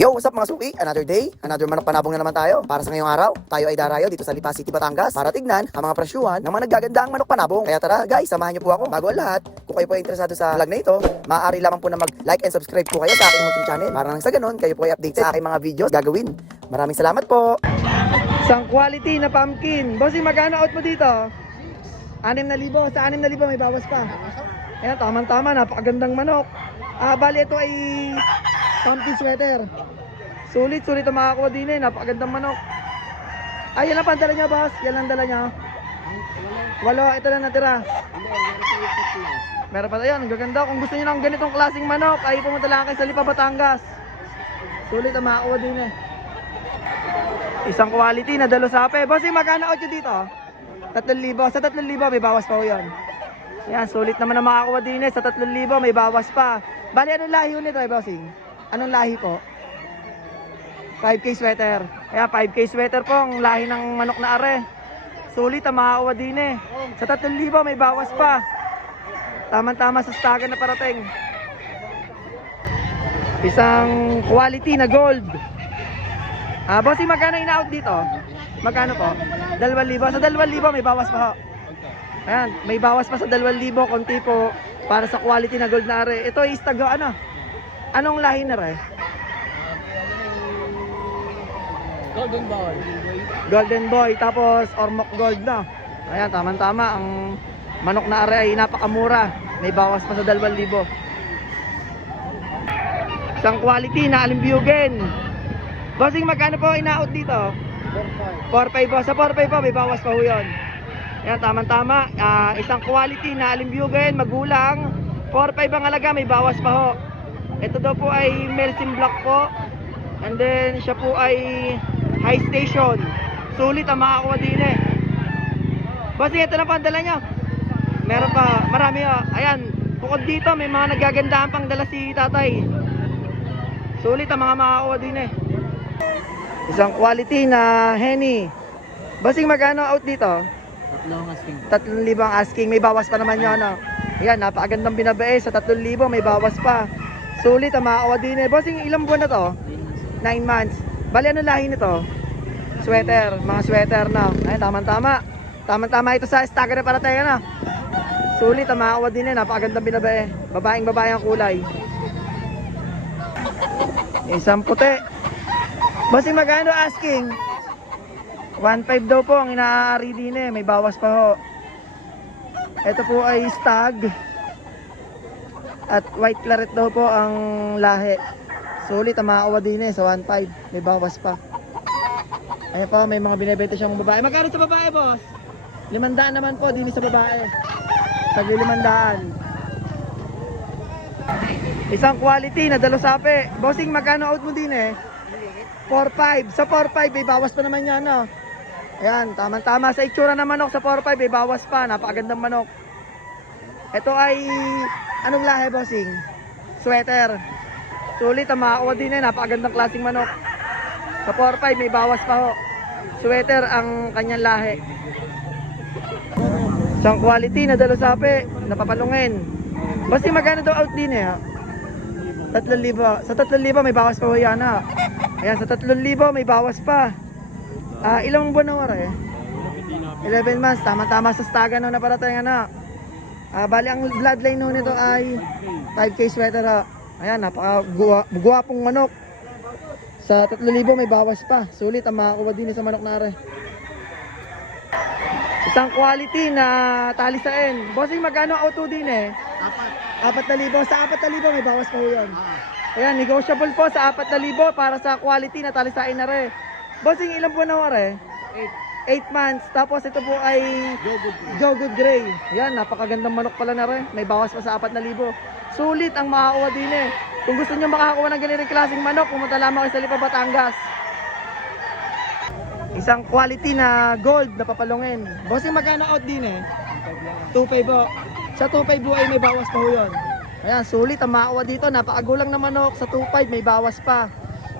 Yo, what's up mga suki? Another day, another manok panabong na naman tayo. Para sa ngayong araw, tayo ay darayo dito sa Lipa City, Batangas para tignan ang mga presyuhan ng mga nagagandang manok panabong. Kaya tara guys, samahan niyo po ako. Bago ang lahat, kung kayo po ay interesado sa vlog na ito, maaari lamang po na mag-like and subscribe po kayo sa aking munting channel. Para nang sa ganun, kayo po ay update sa aking mga videos gagawin. Maraming salamat po. Isang quality na pumpkin. Bossing, magkano out mo dito? 6,000. Sa 6,000 may bawas pa. Ayan, tamang-tama. Napakagandang manok. Ah, bali ito ay pumpkin sweater. Sulit, sulit ang makakuha din eh. Napakagandang manok. Ay, yan lang pa ang dala niya, boss. Yan lang dala niya. Walo, ito lang natira. Meron pa yan, ang gaganda. Kung gusto niyo ng ganitong klaseng manok, ay pumunta lang kayo sa Lipa, Batangas. Sulit ang makakuha din eh. Isang quality na dalo sape. Bossing, magkano out dito? 3,000. Sa 3,000 may bawas pa ho yun. Yan, sulit naman na makakuha din eh. Sa 3,000 may bawas pa. Bali, anong lahi yun ito eh, bossing? Anong lahi po? 5K sweater. Ayan, 5K sweater po ang lahi ng manok na are. Sulit ang makakuha din eh. Sa 3,000 may bawas pa. Tama-tama sa stagan na parating. Isang quality na gold. Ah, bossing, magkano in-out dito? Magkano po? 2,000. Sa 2,000 may bawas pa ho. Ayan, may bawas pa sa 2,000 konti po para sa quality na gold na are. Ito is taga ano? Anong lahi na re? Golden Ball. Golden Boy, tapos Ormoc Gold na. Ayan, tama-tama. Ang manok na are ay napakamura. May bawas pa sa 2,000. Isang quality na alimbyugen. Bossing, magkano po in-out dito? 4-5 po. Sa 4-5 po, may bawas pa ho yun. Ayan, tama-tama. Ah, isang quality na alimbyugen, magulang. 4-5 ang alaga, may bawas pa ho. Ito daw po ay Melsim Block po. And then, siya po ay high station. Sulit ang makakuha din eh. Bossing, ito na pa ang dala nyo. Meron pa, marami oh. Ayan, bukod dito, may mga nagagandahan pang dala si tatay. Sulit ang mga makakuha din eh. Isang quality na Henny. Bossing, magkano out dito? Tatlong asking. 3,000 ang asking. May bawas pa naman yun. Ano? Ayan, napakagandang binabae. Sa 3,000 may bawas pa. Sulit ang makakuha din eh. Bossing, ilang buwan na to? 9 months. Bali, ano lahi nito? Sweater. Mga sweater na. Ay, tama-tama. Tama-tama ito sa stagger para tayo na. Sulit ang makakuha din eh. Napakagandang binabae. Babaeng babae ang kulay. Isang puti. Bossing, magkano asking? 1.5 daw po ang inaari din eh. May bawas pa ho. Ito po ay stag. At white claret daw po ang lahi. Sulit ang makakuha din eh sa 1.5. May bawas pa. Ayan pa, may mga binibenta siyang babae. Magkano sa babae, boss? Limandaan naman po, din sa babae. Tagi limandaan. Isang quality na dalosape. Bossing, magkano out mo din eh? 4.5. Sa 4.5, may bawas pa naman yan, no? Ayan, tama-tama sa itsura ng manok sa 4.5, may bawas pa. Napakagandang manok. Ito ay, anong lahi, bossing? Sweater. Sulit, ang makakuha din eh. Napakagandang klaseng manok. Sa 4.5, may bawas pa ho. Sweater ang kanyang lahi. Isang quality na dalosape, napapalungin. Bossing, magkano daw out din eh? 3,000. Sa 3,000 may bawas pa ho yan ha. Ayan, sa 3,000 may bawas pa. Ah, ilang buwan na wala eh? 11 months. Tama-tama sa staga na parating ano. Ah, bali ang bloodline no nito ay 5k sweater ha. Ayan, napaka guwa- guwapong manok. Sa 3,000 may bawas pa. Sulit ang makakuha din sa manok na are. Isang quality na talisain. Bossing, magkano auto din eh? Apat. 4,000. Sa 4,000 may bawas pa ho yun. Ah. Ayan, negotiable po sa 4,000 para sa quality na talisain na rin. Bossing, ilang buwan na ho re? Eight. 8 months. Tapos ito po ay. Joe Good Gray. Yan, napakagandang manok pala na rin. May bawas pa sa 4,000. Sulit ang makakuha din eh. Kung gusto nyo makakuha ng ganitong klaseng manok, pumunta lamang kayo sa Lipa, Batangas. Isang quality na gold na papalungin. Bossing, magkano out din eh? 2.5 po. Sa 2.5 po ay may bawas pa ho yun. Ayan, sulit ang makakuha dito. Napakagulang na manok. Sa 2.5 may bawas pa.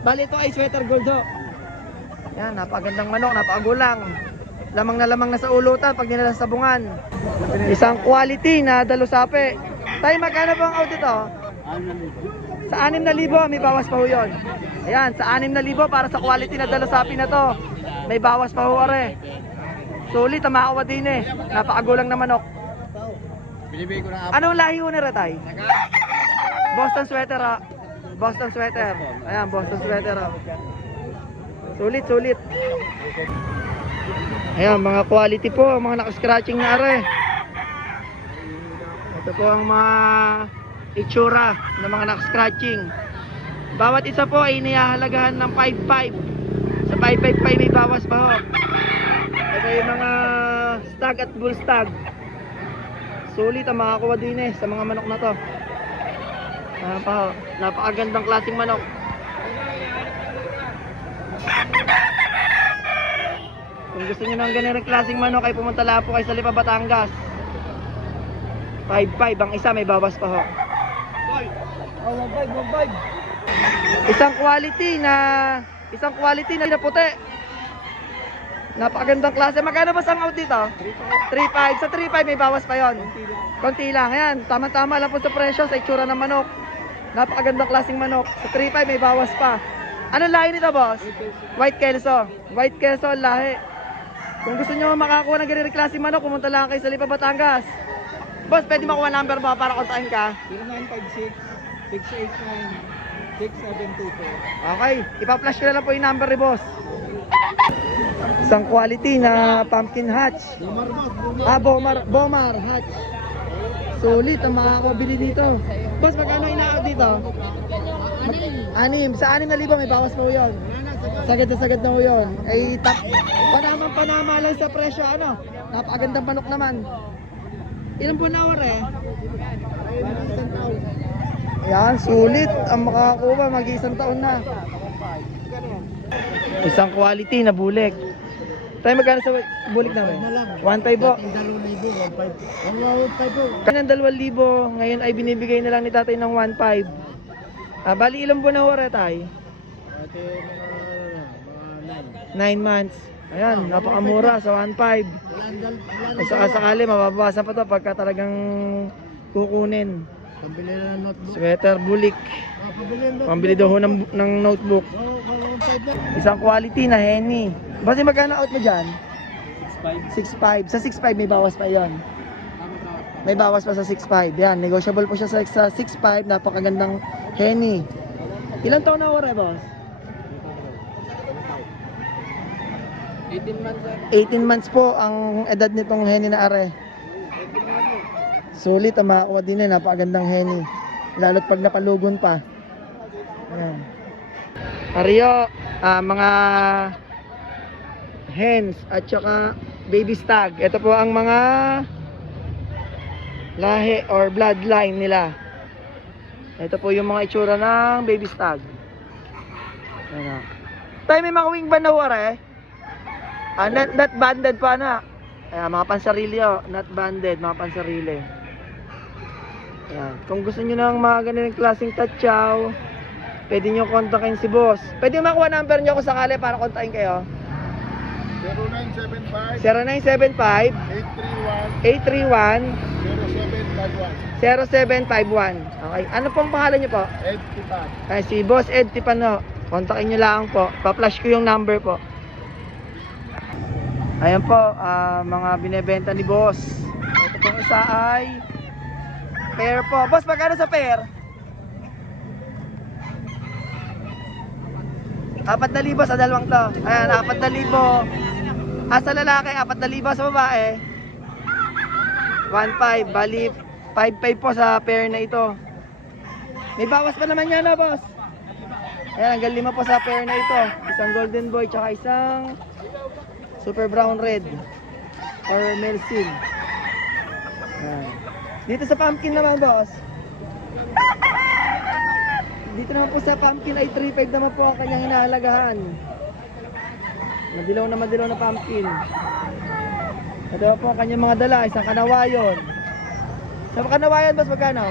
Bali ito ay sweater gold ho. Yan, napakagandang manok, napakagulang. Lamang na lamang na sa ulutan pag dinala sa sabungan. Isang quality na dalusape. Tayo, magkano po ang out ito? Sa 6,000 may bawas pa ho yun. Ayan, sa 6,000 para sa quality na dalasapi na to. May bawas pa ho are. Sulit ang makawa din eh. Napakagulang na manok. Binibigay ko na Anong lahi ho ni Ratay? Boston sweater ah. Boston sweater. Ayan, Boston sweater ah. Sulit, sulit. Ayan, mga quality po, mga naka-scratching na are. Ito po ang mga itsura ng mga naka-scratching. Bawat isa po ay inihahalagahan ng 5.5. Sa 5.5 pa ay may bawas pa ho. Ito yung mga stag at bull stag. Sulit ang makakuha din eh sa mga manok na to. Ayan pa ho. Napakagandang klaseng manok. Kung gusto niyo ng ganyan klaseng manok ay pumunta lang po kayo sa Lipa, Batangas. 5.5 ang isa may bawas pa ho. Oh, one five, one. Isang quality na isang quality na puti. Napakagandang klase. Magkano ba sang out dito? 3.5. Sa 3.5 may bawas pa yon. Konti lang. Ayan, tama-tama lang po sa presyo sa itsura ng manok. Napakagandang klaseng manok. Sa 3.5 may bawas pa. Anong lahi nito, boss? White Kelso. White Kelso lahi. Kung gusto nyo makakuha ng ganitong klaseng manok, pumunta lang kayo sa Lipa, Batangas. Boss, pwede makuha number mo para kontakin ka? 0956-689-6722. Okay, ipa-flash ko na lang po yung number ni boss. Isang quality na pumpkin hatch. Bumar boss, bumar. Ah, Bomar, Bomar hatch. Sulit ang makakabili dito. Boss, magkano inaawat dito? Anim. Sa anim na libo, may bawas po yun. Sagad na sagad na po yun. Ay, tap, panamang panama lang sa presyo, ano? Napakagandang panok naman. Ilan po na ore? Yan, sulit. Ang makakuha, mag-iisang taon na. Isang quality na bulik. Tayo magkano sa bulik namin? 1.5 po. Dalawang libo, one five. One five po. Kanang 2,000, ngayon ay binibigay na lang ni tatay ng 1.5. Ah, bali ilang buwan na wala tayo? Ate, mga, mga 9 nine. months. Ayan, napakamura sa 1.5. Wala ang dal, wala Kung sakasakali, mababawasan pa to pagka talagang kukunin. Pambili na ng notebook. Sweater, bulik. Ah, pambili daw ho ng, ng notebook. Isang quality na Henny. Basta magkano out mo dyan? 6.5. 6.5. Sa 6.5 may bawas pa yon. May bawas pa sa 6.5. Yan, negotiable po siya sa, sa 6.5. Napakagandang Henny. Ilan taon na wala, boss? 18 months sir. 18 months po ang edad nitong Henny na are. Sulit ang makakuha din eh, napakagandang Henny. Lalo't pag napalugon pa. Ayan. Ario, ah, mga hens at saka baby stag. Ito po ang mga lahi or bloodline nila. Ito po yung mga itsura ng baby stag. Ayan. Tayo may mga wing band na wara eh. Ah, not, not banded pa na. Ayan, mga pansarili oh. Not banded, mga pansarili. Ayan. Kung gusto nyo ng mga ganitong klaseng tatsaw, pwede nyo kontakin si boss. Pwede makuha number nyo kung sakali para kontakin kayo. 0975 0975 831 831 0751. 0751. Okay. Ano pong pangalan nyo po? Ed Tipan. Ay, si Boss Ed Tipano. Kontakin nyo lang po. Pa-flash ko yung number po. Ayan po, ah, mga binebenta ni Boss. Ito pong isa ay pair po. Boss, magkano sa pair? Apat na libo sa dalawang to. Ayan, apat na libo. Ah, sa lalaki, apat na libo sa babae. 1.5, bali 5.5 po sa pair na ito. May bawas pa naman yan na, boss. Ayan, hanggang lima po sa pair na ito. Isang golden boy, tsaka isang super brown red. Or Melsin. Dito sa pumpkin naman, boss. Dito naman po sa pumpkin ay 3.5 naman po ang kanyang inahalagahan. Madilaw na madilaw na pumpkin. Ito po ang kanyang mga dala, isang kanawayon. Sa kanawayon, boss, magkano?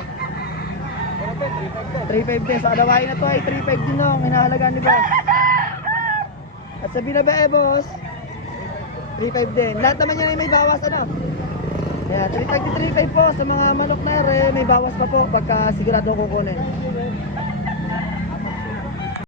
3.5 din. Sa kalawain na to ay 3.5 din ang hinahalagaan ni boss. At sa binabae boss, 3.5 din. Lahat naman yan ay may bawas ano. Kaya 3.5 po sa mga manok na ere, may bawas pa po pagka sigurado kukunin.